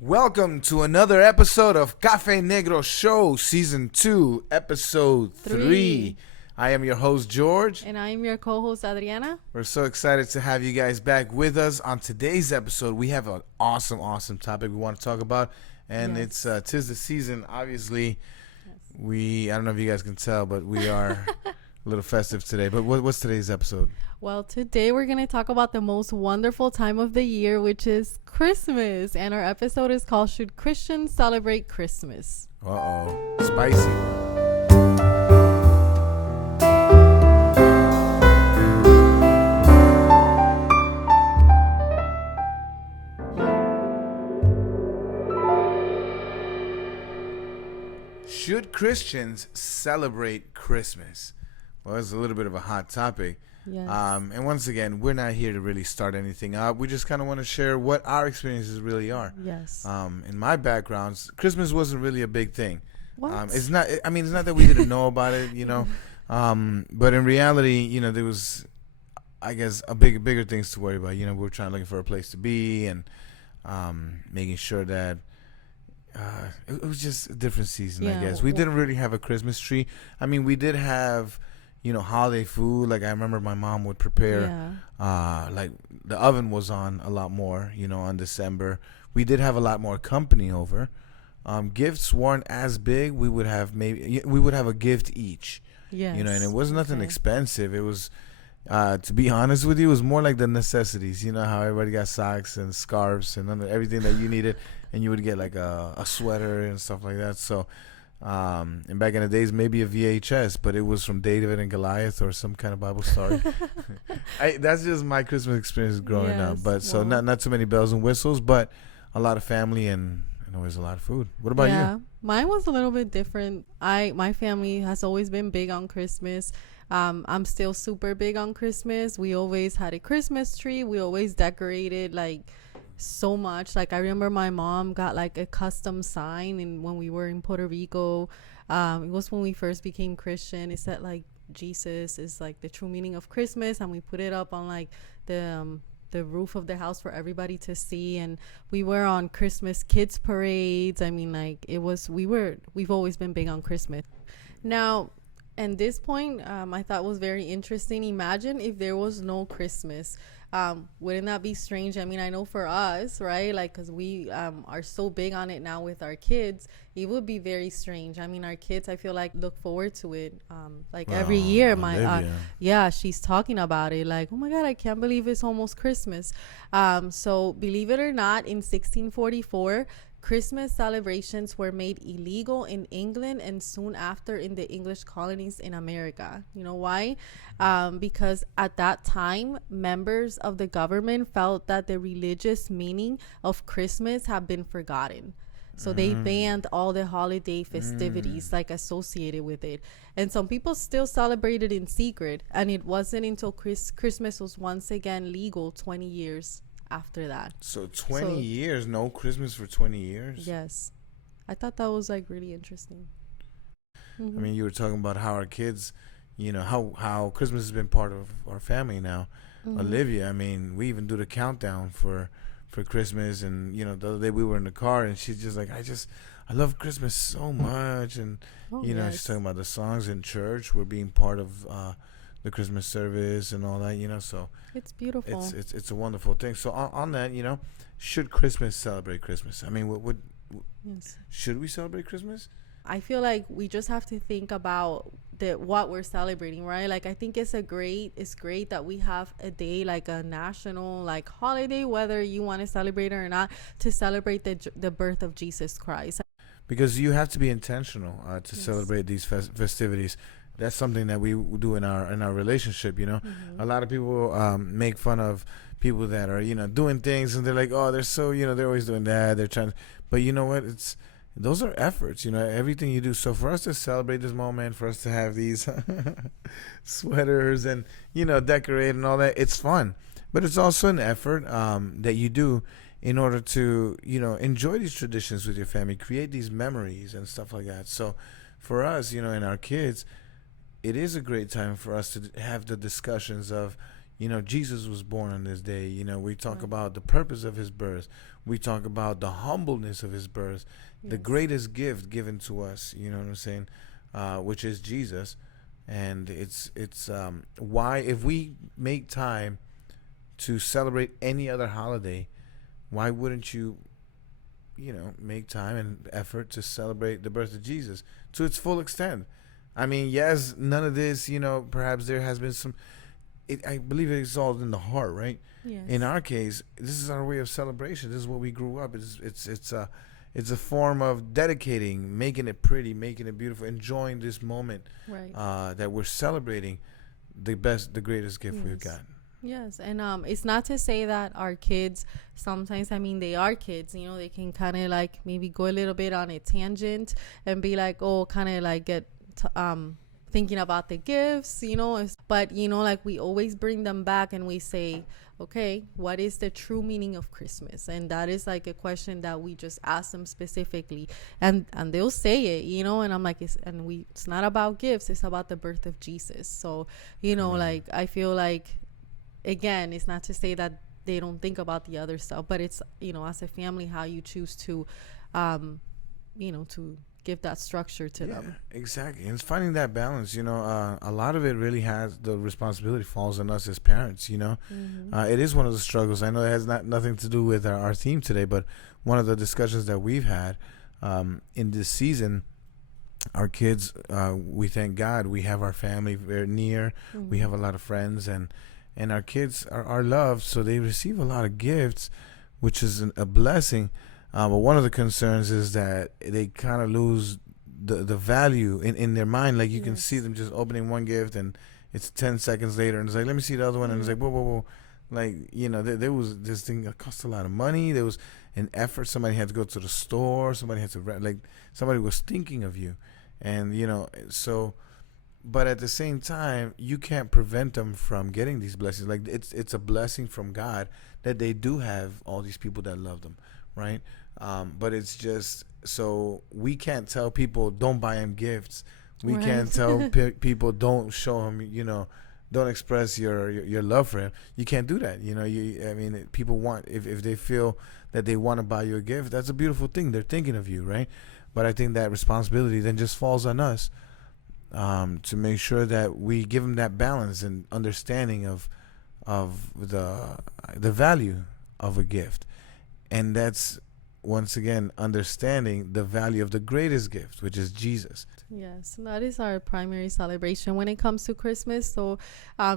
Welcome to another episode of Cafe Negro Show, Season 2, Episode 3. I am your host, George. And I'm your co-host, Adriana. We're so excited to have you guys back with us. On today's episode, we have an awesome topic we want to talk about. And it's tis the season. Obviously, I don't know if you guys can tell, but we are a little festive today. But what's today's episode? Well, today we're going to talk about the most wonderful time of the year, which is Christmas. And our episode is called Should Christians Celebrate Christmas? Uh-oh. Spicy. Should Christians celebrate Christmas? Well, it's a little bit of a hot topic. Yes. And once again, we're not here to really start anything up. We just kind of want to share what our experiences really are. Yes. In my background, Christmas wasn't really a big thing. What? It's not. I mean, it's not that we didn't know about it, you know. But in reality, you know, there was, I guess, bigger things to worry about. You know, we were looking for a place to be and making sure that. It was just a different season, I guess. We didn't really have a Christmas tree. I mean, we did have, you know, holiday food. Like, I remember my mom would prepare, like, the oven was on a lot more, you know, on December. We did have a lot more company over. Gifts weren't as big. We would have a gift each. Yes. You know, and it was nothing expensive. It was, to be honest with you, it was more like the necessities. You know how everybody got socks and scarves and everything that you needed. And you would get like a sweater and stuff like that. So, and back in the days, maybe a VHS, but it was from David and Goliath or some kind of Bible story. That's just my Christmas experience growing up. But so not too many bells and whistles, but a lot of family and always a lot of food. What about you? Mine was a little bit different. My family has always been big on Christmas. I'm still super big on Christmas. We always had a Christmas tree. We always decorated like so much. Like, I remember my mom got like a custom sign, and when we were in Puerto Rico, it was when we first became Christian. It said like Jesus is like the true meaning of Christmas, and we put it up on like the roof of the house for everybody to see. And we were on Christmas kids parades. I mean, like, we've always been big on Christmas. Now, and this point, I thought was very interesting. Imagine if there was no Christmas. Wouldn't that be strange? I mean, I know for us, right? Like, because we are so big on it now with our kids, it would be very strange. I mean, our kids, I feel like, look forward to it. Every year, she's talking about it. Like, oh my God, I can't believe it's almost Christmas. So believe it or not, in 1644, Christmas celebrations were made illegal in England and soon after in the English colonies in America. You know why? Because at that time, members of the government felt that the religious meaning of Christmas had been forgotten. So they banned all the holiday festivities like associated with it. And some people still celebrated in secret. And it wasn't until Christmas was once again legal 20 years after that. So 20 years, no Christmas for 20 years? Yes. I thought that was like really interesting. I mean, you were talking about how our kids, you know, how Christmas has been part of our family now. Olivia, I mean, we even do the countdown for Christmas. And, you know, the other day we were in the car and she's just like, I love Christmas so much. And, she's talking about the songs in church. We're being part of the Christmas service and all that, you know, so it's beautiful. It's a wonderful thing. So on that, you know, should Christmas celebrate Christmas? I mean, should we celebrate Christmas? I feel like we just have to think about what we're celebrating, right? Like, I think it's great that we have a day, like a national like holiday, whether you want to celebrate it or not, to celebrate the birth of Jesus Christ. Because you have to be intentional to celebrate these festivities. That's something that we do in our relationship, you know. A lot of people make fun of people that are, you know, doing things and they're like, oh, they're so, you know, they're always doing that. They're trying, but you know what? Those are efforts, you know, everything you do. So for us to celebrate this moment, for us to have these sweaters and, you know, decorate and all that, it's fun. But it's also an effort that you do in order to, you know, enjoy these traditions with your family, create these memories and stuff like that. So for us, you know, and our kids, it is a great time for us to have the discussions of, you know, Jesus was born on this day. You know, we talk about the purpose of his birth. We talk about the humbleness of his birth, the Yes. greatest gift given to us. You know what I'm saying? Which is Jesus, and it's why if we make time to celebrate any other holiday, why wouldn't you make time and effort to celebrate the birth of Jesus to its full extent? I mean, yes, none of this, perhaps there has been some. I believe it is all in the heart, right? In Yes. our case, this is our way of celebration. This is what we grew up. It's a form of dedicating, making it pretty, making it beautiful, enjoying this moment Right. that we're celebrating the greatest gift we've Yes. got. Yes, and it's not to say that our kids sometimes, I mean, they are kids, they can kind of like maybe go a little bit on a tangent and be like, oh, kind of like get thinking about the gifts, but like we always bring them back and we say, okay, what is the true meaning of Christmas? And that is like a question that we just ask them specifically, and they'll say it, and I'm like, it's not about gifts, it's about the birth of Jesus. So like I feel like, again, it's not to say that they don't think about the other stuff, but it's as a family how you choose to to give that structure to them. Exactly. And it's finding that balance. A lot of it really has the responsibility falls on us as parents. It is one of the struggles. I know it has nothing to do with our theme today, but one of the discussions that we've had in this season, our kids, we thank God we have our family very near. We have a lot of friends, and our kids are loved, so they receive a lot of gifts, which is a blessing. But one of the concerns is that they kind of lose the value in their mind. Like you can see them just opening one gift, and it's 10 seconds later, and it's like, let me see the other one, and it's like, whoa, whoa, whoa. Like, there was this thing that cost a lot of money. There was an effort. Somebody had to go to the store. Somebody had to, somebody was thinking of you. And, so, but at the same time, you can't prevent them from getting these blessings. Like, it's a blessing from God that they do have all these people that love them, right? But it's just, so we can't tell people don't buy them gifts. We can't tell people don't show them, don't express your love for him. You can't do that. People want, if they feel that they want to buy you a gift, that's a beautiful thing. They're thinking of you, right? But I think that responsibility then just falls on us to make sure that we give them that balance and understanding of the value of a gift. And that's, once again, understanding the value of the greatest gift, which is Jesus. Yes, that is our primary celebration when it comes to Christmas. So,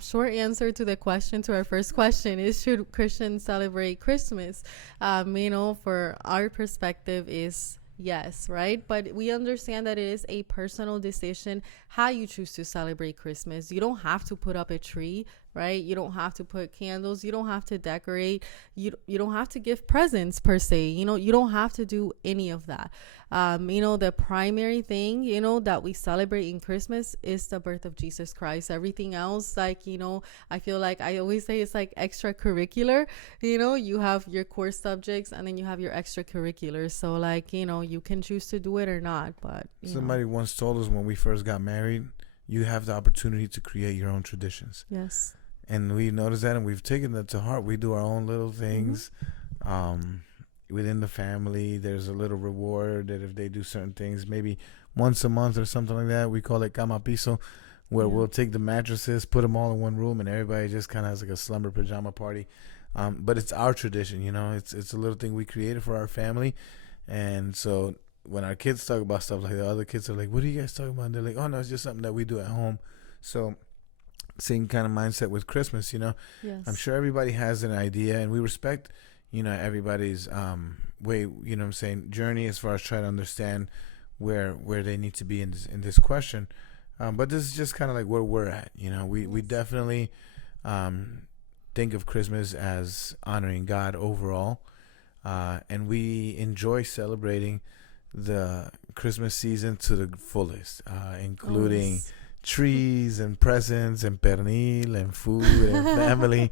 short answer to our first question is, should Christians celebrate Christmas? For our perspective is yes, right? But we understand that it is a personal decision how you choose to celebrate Christmas. You don't have to put up a tree, right? You don't have to put candles. You don't have to decorate. You don't have to give presents per se. You don't have to do any of that. The primary thing, that we celebrate in Christmas is the birth of Jesus Christ. Everything else, I feel like I always say it's like extracurricular. You have your core subjects and then you have your extracurriculars. So you can choose to do it or not. But somebody once told us when we first got married, you have the opportunity to create your own traditions. Yes. And we noticed that, and we've taken that to heart. We do our own little things. Within the family, there's a little reward that if they do certain things, maybe once a month or something like that, we call it cama piso, where we'll take the mattresses, put them all in one room, and everybody just kind of has like a slumber pajama party. But it's our tradition, it's a little thing we created for our family. And so when our kids talk about stuff like that, other kids are like, what are you guys talking about? And they're like, oh no, it's just something that we do at home. So same kind of mindset with Christmas, Yes. I'm sure everybody has an idea, and we respect everybody's way, journey as far as trying to understand where they need to be in this question. But this is just kind of like where we're at. We definitely think of Christmas as honoring God overall, and we enjoy celebrating the Christmas season to the fullest, including trees and presents and pernil and food and family.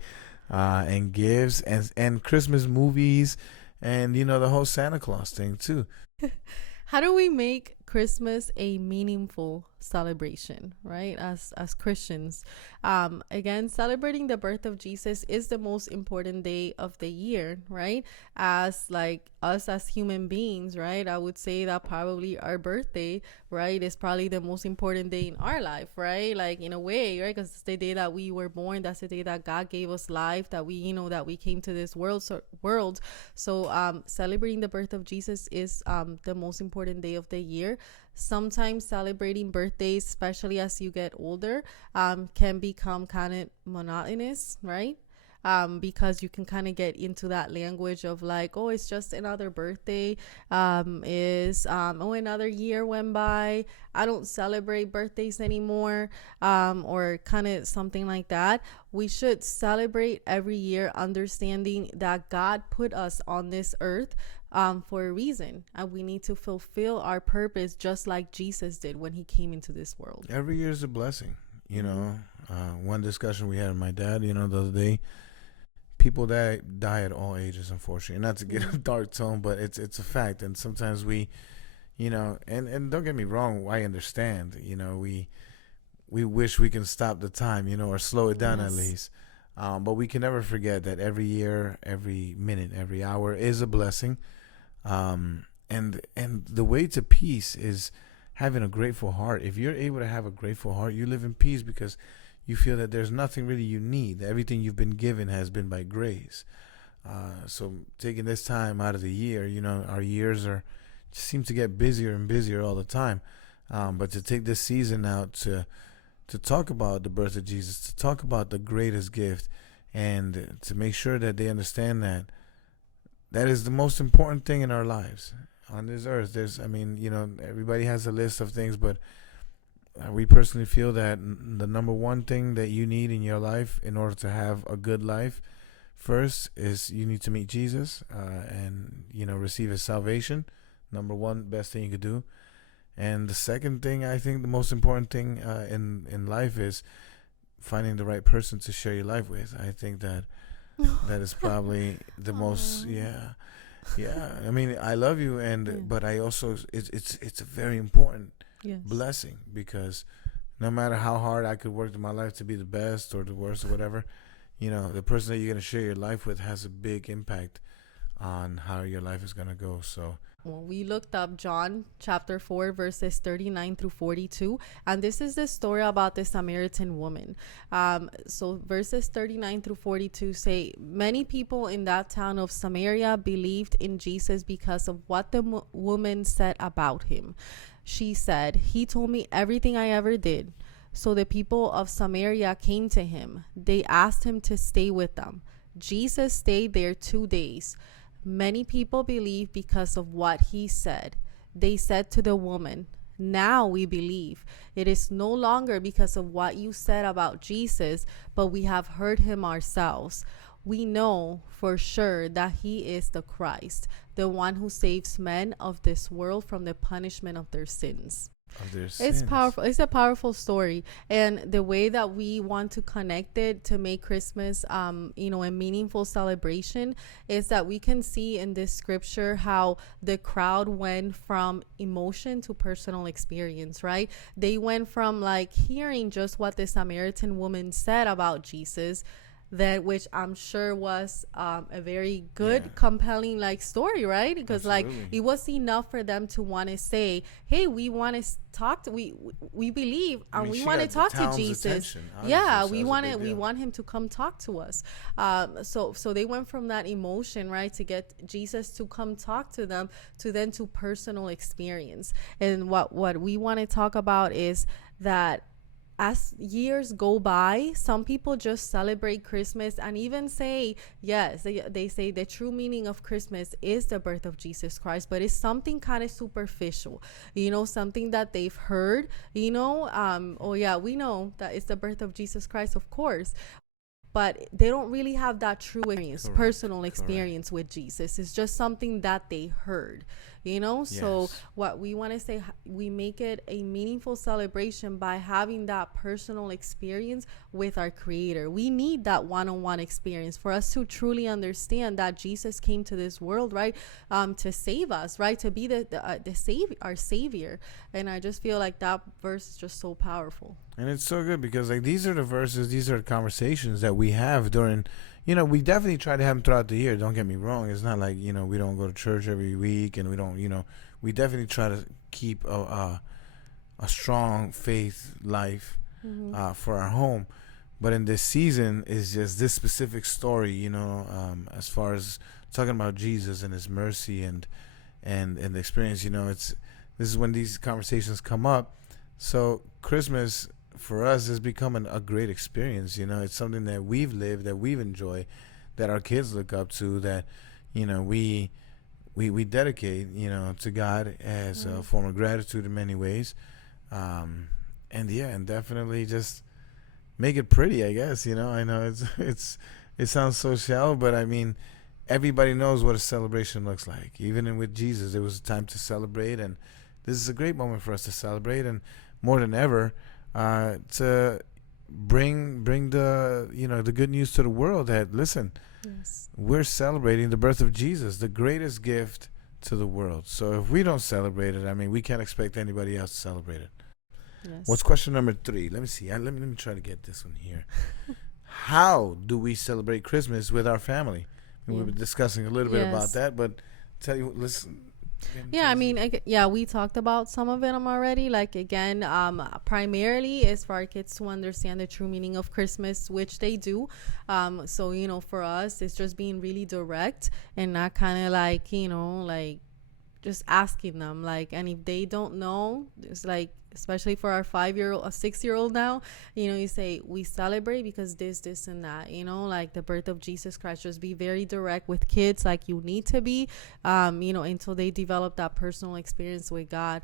And gifts and Christmas movies and the whole Santa Claus thing too. How do we make Christmas a meaningful celebration, right? As Christians, again, celebrating the birth of Jesus is the most important day of the year, right? As like us as human beings, right? I would say that probably our birthday, right, is probably the most important day in our life, right? Like in a way, right? Because it's the day that we were born. That's the day that God gave us life. That we, that we came to this world. So celebrating the birth of Jesus is the most important day of the year. Sometimes celebrating birthdays, especially as you get older, can become kind of monotonous, right? Because you can kind of get into that language of like, oh, it's just another birthday, oh, another year went by, I don't celebrate birthdays anymore, or kind of something like that. We should celebrate every year, understanding that God put us on this earth for a reason, and we need to fulfill our purpose just like Jesus did when he came into this world. Every year is a blessing. One discussion we had with my dad, the other day, people that die at all ages, unfortunately. Not to get a dark tone, but it's a fact. And sometimes we, and don't get me wrong, I understand. We wish we can stop the time, or slow it down at least. But we can never forget that every year, every minute, every hour is a blessing. And the way to peace is having a grateful heart. If you're able to have a grateful heart, you live in peace because you feel that there's nothing really you need. Everything you've been given has been by grace. So taking this time out of the year, our years just seem to get busier and busier all the time. But to take this season out to talk about the birth of Jesus, to talk about the greatest gift, and to make sure that they understand that is the most important thing in our lives on this earth. Everybody has a list of things, but we personally feel that the number one thing that you need in your life in order to have a good life first is you need to meet Jesus, and receive his salvation. Number one, best thing you could do. And the second thing, I think the most important thing in life is finding the right person to share your life with. I think that is probably the most, yeah. I mean, I love you, but I also it's a very important blessing, because no matter how hard I could work in my life to be the best or the worst or whatever, the person that you're going to share your life with has a big impact on how your life is going to go. So we looked up John chapter 4 verses 39 through 42, and this is the story about the Samaritan woman. So verses 39 through 42 say, many people in that town of Samaria believed in Jesus because of what the woman said about him. She said, he told me everything I ever did. So the people of Samaria came to him. They asked him to stay with them. Jesus stayed there 2 days. Many people believed because of what he said. They said to the woman, now we believe. It is no longer because of what you said about Jesus, but we have heard him ourselves. We know for sure that he is the Christ, the one who saves men of this world from the punishment of their sins. It's powerful. It's a powerful story, and the way that we want to connect it to make Christmas a meaningful celebration is that we can see in this scripture how the crowd went from emotion to personal experience, right? They went from like hearing just what the Samaritan woman said about Jesus, that which I'm sure was a very good, compelling like story, right? Because like it was enough for them to want to say, hey, we want to talk to, we believe, and we want to talk to Jesus. Yeah, we want him to come talk to us. So they went from that emotion, right, to get Jesus to come talk to them, to then to personal experience. And what we want to talk about is that as years go by, some people just celebrate Christmas and even say, yes, they say the true meaning of Christmas is the birth of Jesus Christ, but it's something kind of superficial, something that they've heard, oh yeah, we know that it's the birth of Jesus Christ, of course. but they don't really have that true experience, Correct. personal experience with Jesus. It's just something that they heard, you know. So Yes. what we want to say, we make it a meaningful celebration by having that personal experience with our Creator. We need that one-on-one experience for us to truly understand that Jesus came to this world, right, to save us, right, to be the savior, our Savior. And I just feel like that verse is just so powerful. And it's so good because like these are the verses, these are the conversations that we have during, you know, we definitely try to have them throughout the year. Don't get me wrong. It's not like, you know, we don't go to church every week and we don't, you know, we definitely try to keep a strong faith life for our home. But in this season is just this specific story, you know, as far as talking about Jesus and his mercy and the experience, you know, this is when these conversations come up. So Christmas for us has become a great experience. You know, it's something that we've lived, that we've enjoyed, that our kids look up to, that, you know, we dedicate, you know, to God as a form of gratitude in many ways. And definitely just make it pretty, I guess. You know, I know it sounds so shallow, but I mean, everybody knows what a celebration looks like. Even with Jesus, it was a time to celebrate, and this is a great moment for us to celebrate, and more than ever, to bring the, you know, the good news to the world that, listen, Yes. we're celebrating the birth of Jesus, the greatest gift to the world. So if we don't celebrate it, I mean, we can't expect anybody else to celebrate it. Yes. What's question number 3? Let me see. Let me try to get this one here. How do we celebrate Christmas with our family? And we were discussing a little bit about that, but tell you, listen. Yeah, I mean, we talked about some of it already. Like, again, primarily is for our kids to understand the true meaning of Christmas, which they do. So, you know, for us, it's just being really direct and not kind of like, you know, like just asking them, like, and if they don't know, it's like, especially for our 5-year-old, a 6-year-old now, you know, you say, we celebrate because this and that, you know, like the birth of Jesus Christ. Just be very direct with kids, like you need to be, you know, until they develop that personal experience with God.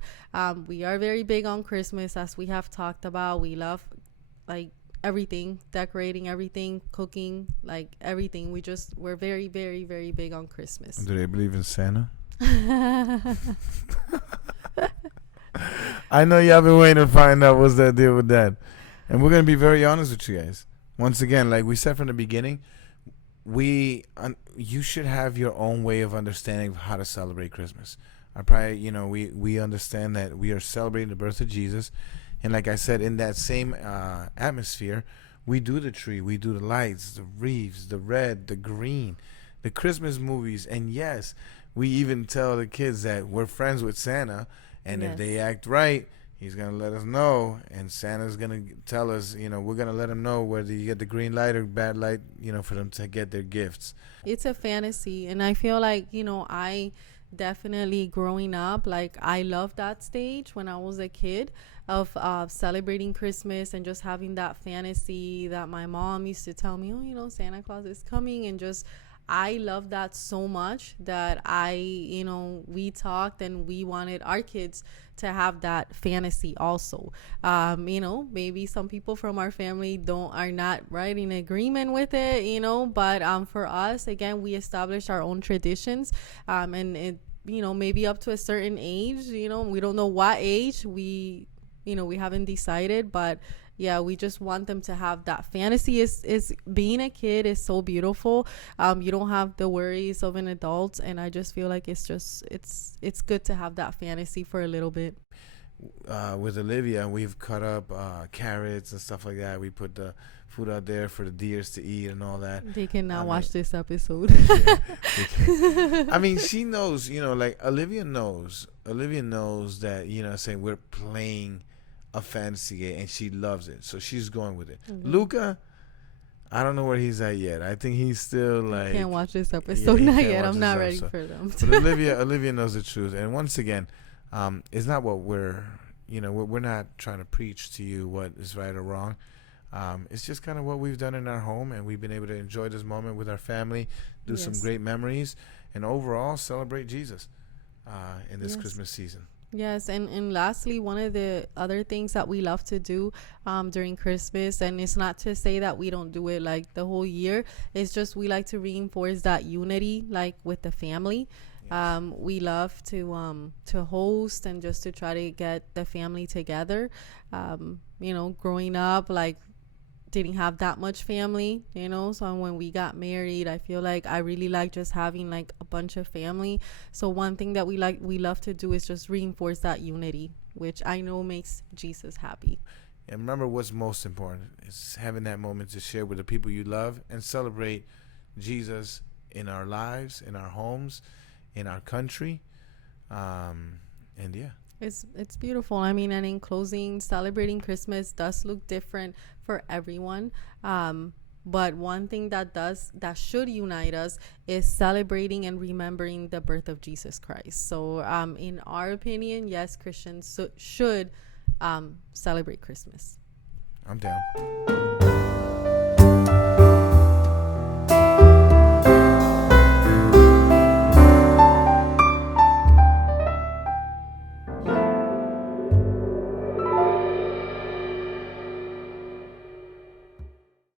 We are very big on Christmas, as we have talked about. We love, like, everything, decorating everything, cooking, like everything. We're very, very, very big on Christmas. Do they believe in Santa? I know y'all been waiting to find out what's that deal with that. And we're going to be very honest with you guys. Once again, like we said from the beginning, you should have your own way of understanding how to celebrate Christmas. I probably, you know, we understand that we are celebrating the birth of Jesus. And like I said, in that same atmosphere, we do the tree, we do the lights, the wreaths, the red, the green, the Christmas movies. And yes, we even tell the kids that we're friends with Santa. And if they act right, he's going to let us know. And Santa's going to tell us, you know, we're going to let them know whether you get the green light or bad light, you know, for them to get their gifts. It's a fantasy. And I feel like, you know, I definitely growing up, like I loved that stage when I was a kid of celebrating Christmas and just having that fantasy that my mom used to tell me, oh, you know, Santa Claus is coming, and just I love that so much that we talked and we wanted our kids to have that fantasy also. You know, maybe some people from our family are not right in agreement with it, you know, but for us, again, we established our own traditions, and it, you know, maybe up to a certain age, you know, we don't know what age we haven't decided, but yeah, we just want them to have that fantasy. Is being a kid is so beautiful. You don't have the worries of an adult, and I just feel like it's good to have that fantasy for a little bit. With Olivia, we've cut up carrots and stuff like that. We put the food out there for the deers to eat and all that. They cannot watch this episode. I mean, she knows, you know, like Olivia knows that, you know, saying we're playing a fantasy game, and she loves it, so she's going with it. Luca, I don't know where he's at yet. I think he's still like, can't watch this episode. Not yet. I'm not ready for them. But Olivia knows the truth. And once again, it's not what we're not trying to preach to you what is right or wrong. It's just kind of what we've done in our home, and we've been able to enjoy this moment with our family, do some great memories, and overall celebrate Jesus in this Christmas season. Yes, and lastly, one of the other things that we love to do during Christmas, and it's not to say that we don't do it like the whole year, it's just we like to reinforce that unity, like with the family. We love to host and just to try to get the family together. Growing up, like didn't have that much family, so when we got married, I feel like I really like just having like a bunch of family. So one thing that we love to do is just reinforce that unity, which I know makes Jesus happy. And remember, what's most important is having that moment to share with the people you love and celebrate Jesus in our lives, in our homes, in our country. And yeah, it's beautiful. I mean, and in closing, celebrating Christmas does look different for everyone. But one thing that should unite us is celebrating and remembering the birth of Jesus Christ. So, in our opinion, yes, Christians should celebrate Christmas. I'm down.